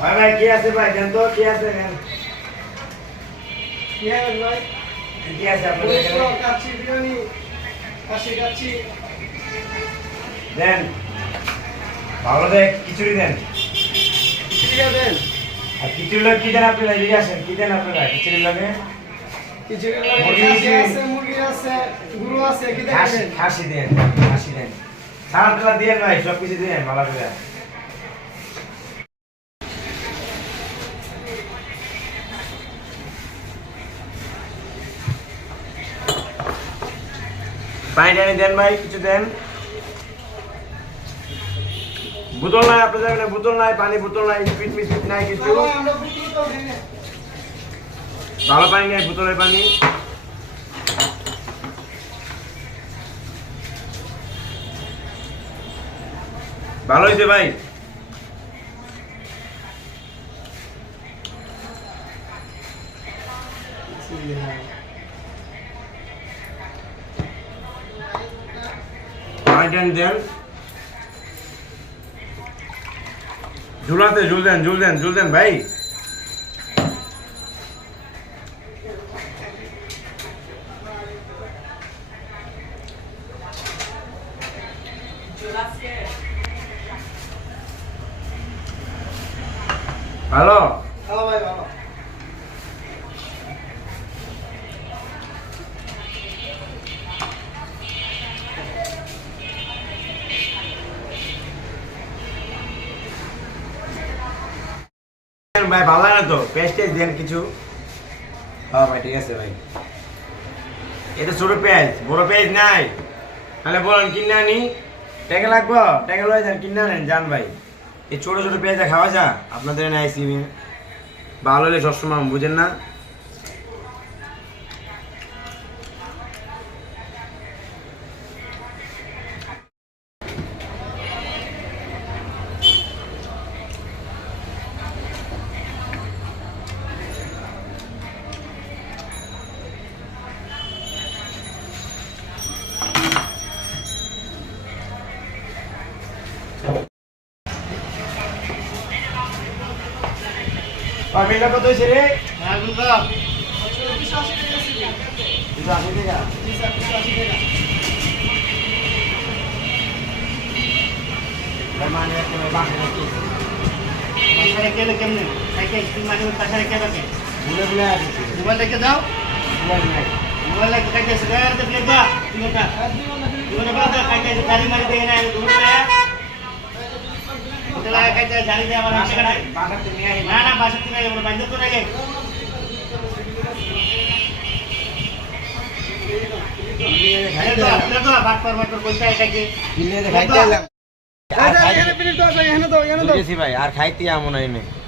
ভাই ভাই কি আছে ভাই? দেন তো কি আছে? দেন কি হবে ভাই? কি আছে আপনাদের এখানে? কাচ্ছি বিরিয়ানি কাশি কাচ্ছি দেন। ভালো দেখ খিচুড়ি দেন। ঠিক দেন? আর খিচুড়ি লোক কি দেন আপনারা এদিকে আসেন কি দেন আপনারা খিচুড়ি লোকে মুরগি খাসি আছে। আছে মুরগি আছে গরু আছে কি খাসি খাসি দেন খাসি দেন। সালাদ দিয়ে ভাই সব কিছু দেন ভালো করে পানি টানি দেন ভাই কিছু দেন। বোতল নাই আপনাদের এখানে বোতল নাই পানি বোতল নাই স্পিড মিস্পিড নাই কিছু। ভালো পানি নেই বোতলের পানি। ভালো হয়েছে ভাই। পানি দেন দেন ঝুলাতে ঝুল দেন ঝুল দেন ঝুল দেন ভাই ভালো ভালো ভাই ভালো ভাই, ভালো না তো? পেঁয়াজ টেস্ট দেন কিছু? হ্যাঁ ভাই, ঠিক আছে ভাই। এটা ছোট পেঁয়াজ, বড় পেঁয়াজ নাই। তাহলে বলেন, কিনে আনি। ট্যাঙ্কে লাগবো? ট্যাঙ্কে লয়ে যান, কিনে আনেন, যান ভাই। এই ছোটো ছোটো পেঁয়াজটা খাওয়া যা, আপনাদের এনে আইসি ভালো হলে সবসময় বুঝেন না। পামিটা কত হয়েছে রে দুশো আশি টাকা ভাই মানে একটা বাসে নাকি পাশারে কেলে কেমনে সাইকে স্কুল মাঝে পাশারে কে থাকে ভুলে ভুলে আসছে মোবাইল রেখে দাও ভুলে নাই মোবাইল রেখে কাটে সিগারেট তো প্লেট বা তুমি কা তুমি বা দা কাটে গাড়ি মারি দেয় না তুমি না না আরে খাইতে এলাম এই যে, এখানে প্লেট দাও এখানে দাও এখানে দাও বুঝেছি ভাই আর খাইতে এমন হয়নি এনে।